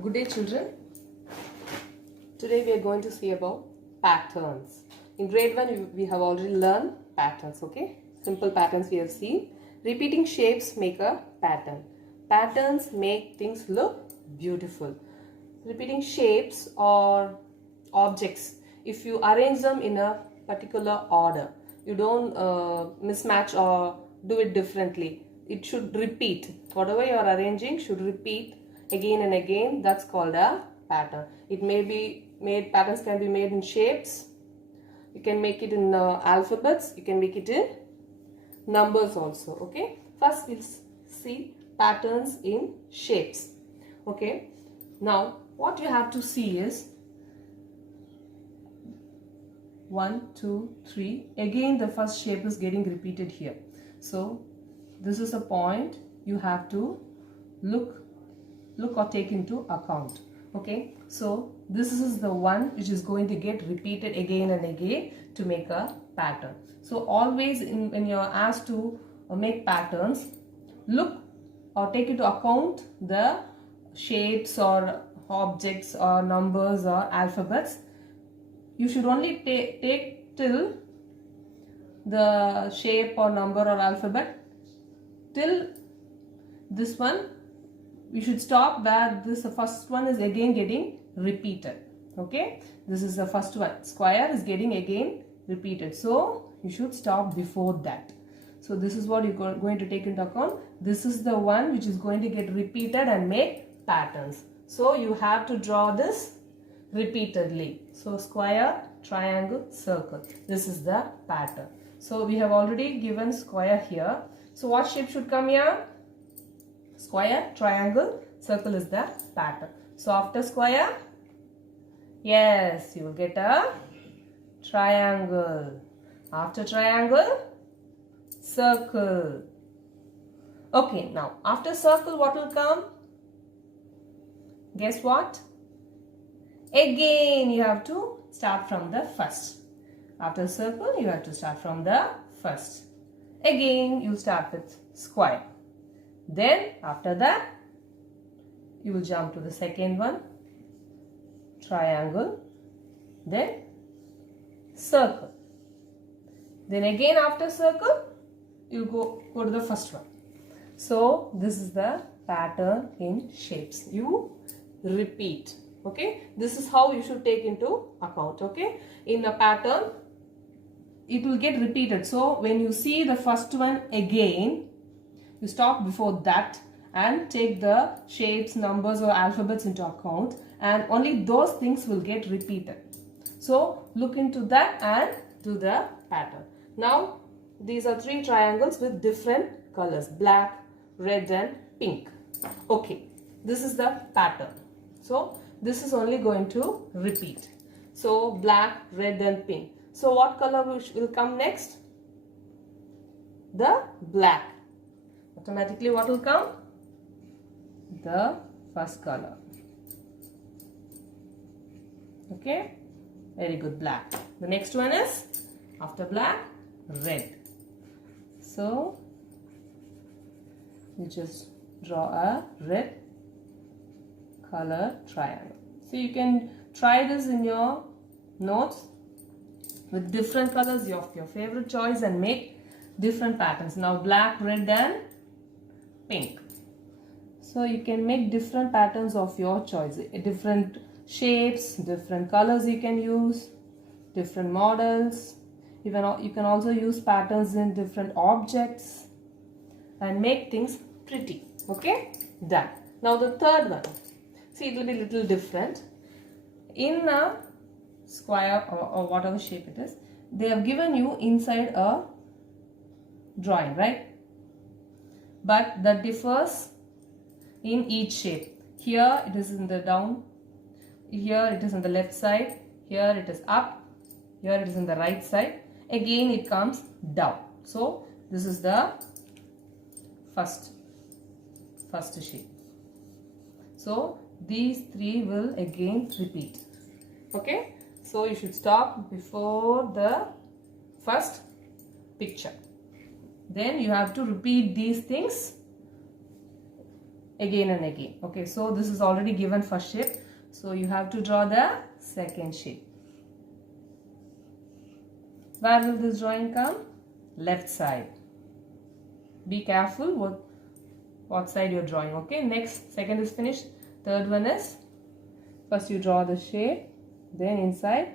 Good day, children. Today we are going to see about patterns. In grade 1 we have already learned patterns, okay? Simple patterns we have seen. Repeating shapes make a pattern. Patterns make things look beautiful. Repeating shapes or objects, if you arrange them in a particular order, you don't mismatch or do it differently. It should repeat. Whatever you are arranging should repeat again and again. That's called a pattern. It may be made, patterns can be made in shapes. You can make it in alphabets. You can make it in numbers also. Okay. First we'll see patterns in shapes. Okay. Now what you have to see is 1, 2, 3. Again the first shape is getting repeated here. So this is a point you have to look or take into account. Okay, so this is the one which is going to get repeated again and again to make a pattern. So always when you are asked to make patterns, look or take into account the shapes or objects or numbers or alphabets. You should only take till the shape or number or alphabet till this one. We should stop where the first one is again getting repeated. Okay, this is the first one. Square is getting again repeated. So you should stop before that. So this is what you're going to take into account. This is the one which is going to get repeated and make patterns. So you have to draw this repeatedly. So square, triangle, circle. This is the pattern. So we have already given square here. So what shape should come here? Square, triangle, circle is the pattern. So after square, yes, you will get a triangle. After triangle, circle. Okay, now after circle what will come? Guess what? Again you have to start from the first. After circle you have to start from the first. Again you start with square. Then after that you will jump to the second one, triangle, then circle. Then again after circle you go to the first one. So this is the pattern in shapes. You repeat. Okay, this is how you should take into account. Okay, in a pattern it will get repeated. So when you see the first one again, you stop before that and take the shapes, numbers or alphabets into account, and only those things will get repeated. So look into that and do the pattern. Now these are 3 triangles with different colors: black, red and pink. Okay, this is the pattern. So this is only going to repeat. So black, red and pink. So what color will come next? The black. Automatically what will come? The first color. Okay, very good, black. The next one is, after black, red. So you just draw a red color triangle. So you can try this in your notes with different colors of your favorite choice and make different patterns. Now black, red and pink. So you can make different patterns of your choice, different shapes, different colors you can use, different models. Even you can also use patterns in different objects and make things pretty. Okay, done. Now the third one. See, it will be a little different. In a square or whatever shape it is, they have given you inside a drawing, right? But that differs in each shape. Here it is in the down, here it is on the left side, here it is up, here it is in the right side, again it comes down. So this is the first shape. So these 3 will again repeat. Okay, so you should stop before the first picture. Then you have to repeat these things again and again. Okay, so this is already given first shape, so you have to draw the second shape. Where will this drawing come? Left side. Be careful what side you're drawing. Okay, next, second is finished. Third one is, first you draw the shape, then inside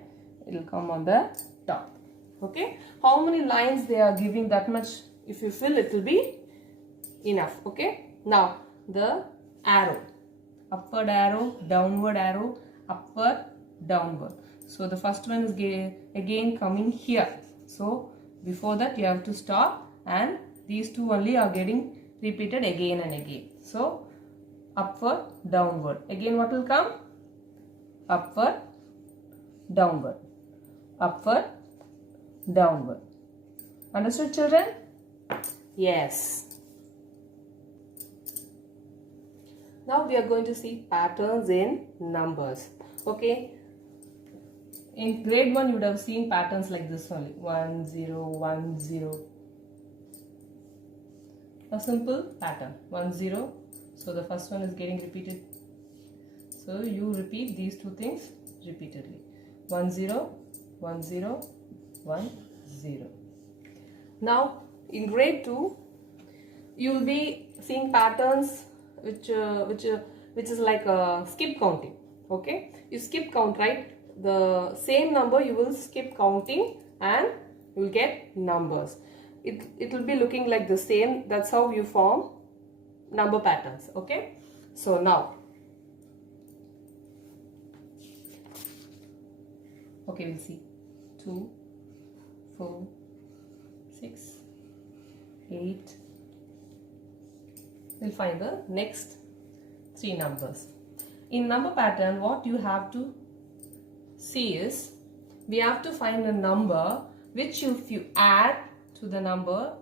it will come on the top. Okay, how many lines they are giving, that much if you fill, it will be enough. Okay, now the arrow, upward arrow, downward arrow, upward, downward. So the first one is again coming here. So before that you have to stop, and these two only are getting repeated again and again. So upward, downward. Again what will come? Upward, downward. Upward, downward. Understood, children? Yes. Now we are going to see patterns in numbers. Okay. In grade 1 you would have seen patterns like this only. 1, 0, 1, 0. A simple pattern. 1, 0. So the first one is getting repeated. So you repeat these two things repeatedly. 1, 0, 1, 0, 1, 0. Now in grade 2 you will be seeing patterns which is like a skip counting. Okay, you skip count, right? The same number you will skip counting and you will get numbers. It will be looking like the same. That's how you form number patterns. Okay, so now we'll see 2, 4, 6, 8. We'll find the next 3 numbers. In number pattern, what you have to see is, we have to find a number which if you add to the number,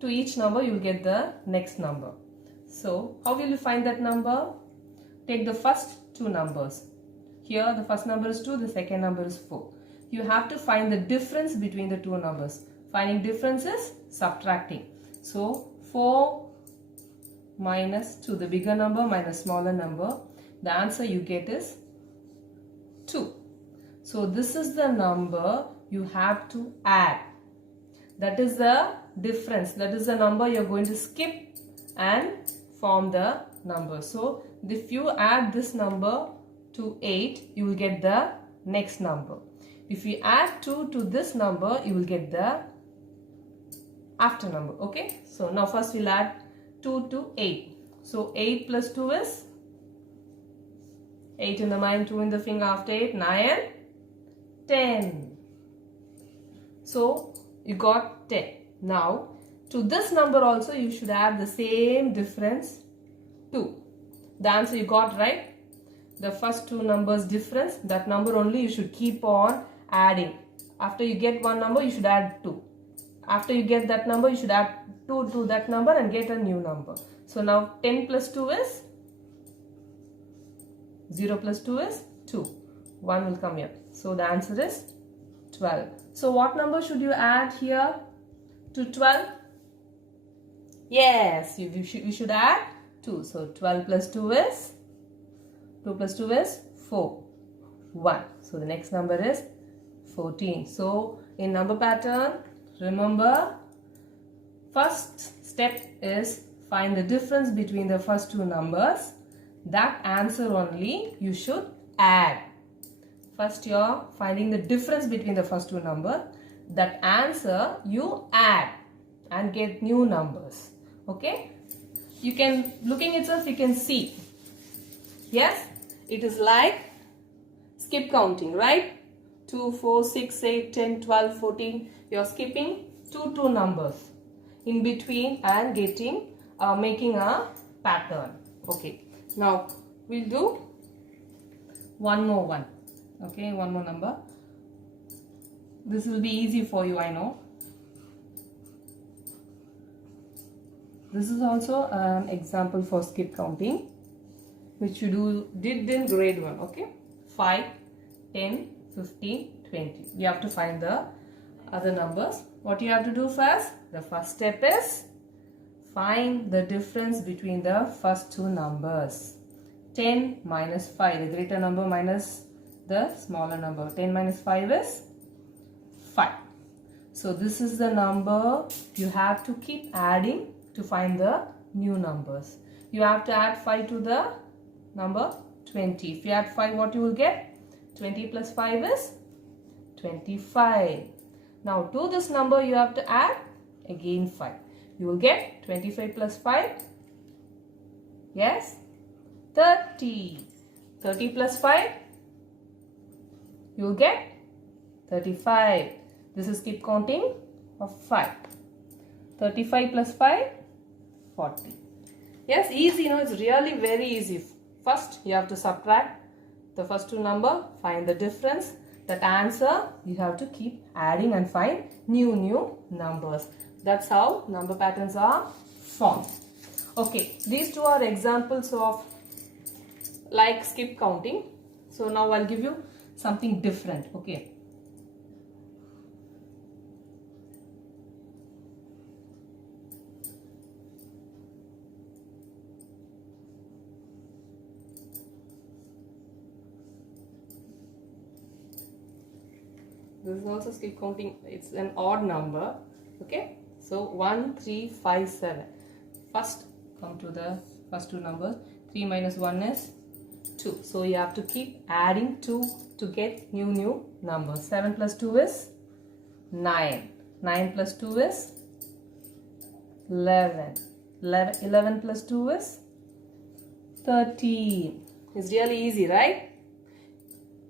to each number you will get the next number. So how will you find that number? Take the first 2 numbers. Here the first number is 2, the second number is 4. You have to find the difference between the 2 numbers. Finding difference is subtracting. So 4 minus 2, the bigger number minus smaller number, the answer you get is 2. So this is the number you have to add. That is the difference. That is the number you are going to skip and form the number. So if you add this number to 8, you will get the next number. If you add 2 to this number, you will get the after number. Okay, so now first we'll add 2 to 8. So 8 plus 2 is 8 in the mind, 2 in the finger. After 8, 9, 10. So you got 10. Now to this number also you should add the same difference 2. The answer you got, right? The first 2 numbers difference, that number only you should keep on adding. After you get one number, you should add 2. After you get that number, you should add 2 to that number and get a new number. So now 10 plus 2 is 0 plus 2 is 2. 1 will come here. So the answer is 12. So what number should you add here to 12? Yes, you should add 2. So 12 plus 2 is 2 plus 2 is 4. 1. So the next number is 14. So in number pattern, remember, first step is find the difference between the first 2 numbers. That answer only you should add. First you are finding the difference between the first 2 numbers. That answer you add and get new numbers. Okay, you can, looking itself you can see. Yes, it is like skip counting, right? 2, 4, 6, 8, 10, 12, 14. You are skipping 2 numbers in between and getting making a pattern. Okay, now we'll do one more one. Okay, one more number. This will be easy for you, I know. This is also an example for skip counting, which you did in grade 1. Okay, 5, 10, 15, 20. You have to find the other numbers. What you have to do first? The first step is Find the difference between the first two numbers. 10 minus 5, the greater number minus the smaller number. 10 minus 5 is 5. So this is the number you have to keep adding to find the new numbers. You have to add 5 to the number 20. If you add 5, what you will get? 20 plus 5 is 25. Now to this number you have to add again 5. You will get 25 plus 5. Yes? 30. 30 plus 5. You will get 35. This is keep counting of 5. 35 plus 5. 40. Yes, easy. No, it's really very easy. First, you have to subtract the first two numbers. Find the difference. That answer, you have to keep adding and find new numbers. That's how number patterns are formed. Okay, these two are examples of like skip counting. So now I'll give you something different. Okay. This is also skip counting. It's an odd number. Okay. So 1, 3, 5, 7. First come to the first two numbers. 3 minus 1 is 2. So you have to keep adding 2 to get new numbers. 7 plus 2 is 9. 9 plus 2 is 11. 11 plus 2 is 13. It's really easy, right?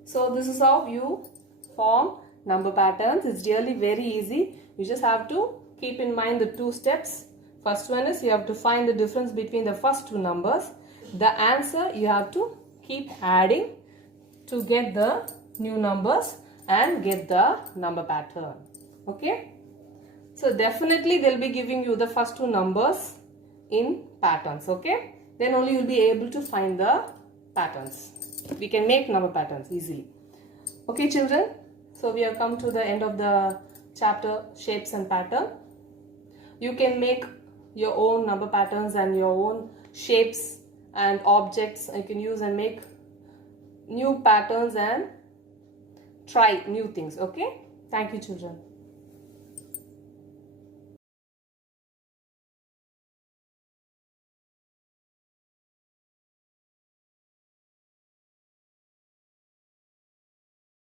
So this is how you form number patterns. It's really very easy. You just have to keep in mind the two steps. First one is you have to find the difference between the first two numbers. The answer you have to keep adding to get the new numbers and get the number pattern. Okay. So definitely they'll be giving you the first two numbers in patterns. Okay. Then only you'll be able to find the patterns. We can make number patterns easily. Okay children. So we have come to the end of the chapter shapes and pattern. You can make your own number patterns and your own shapes and objects you can use and make new patterns and try new things. Okay. Thank you children.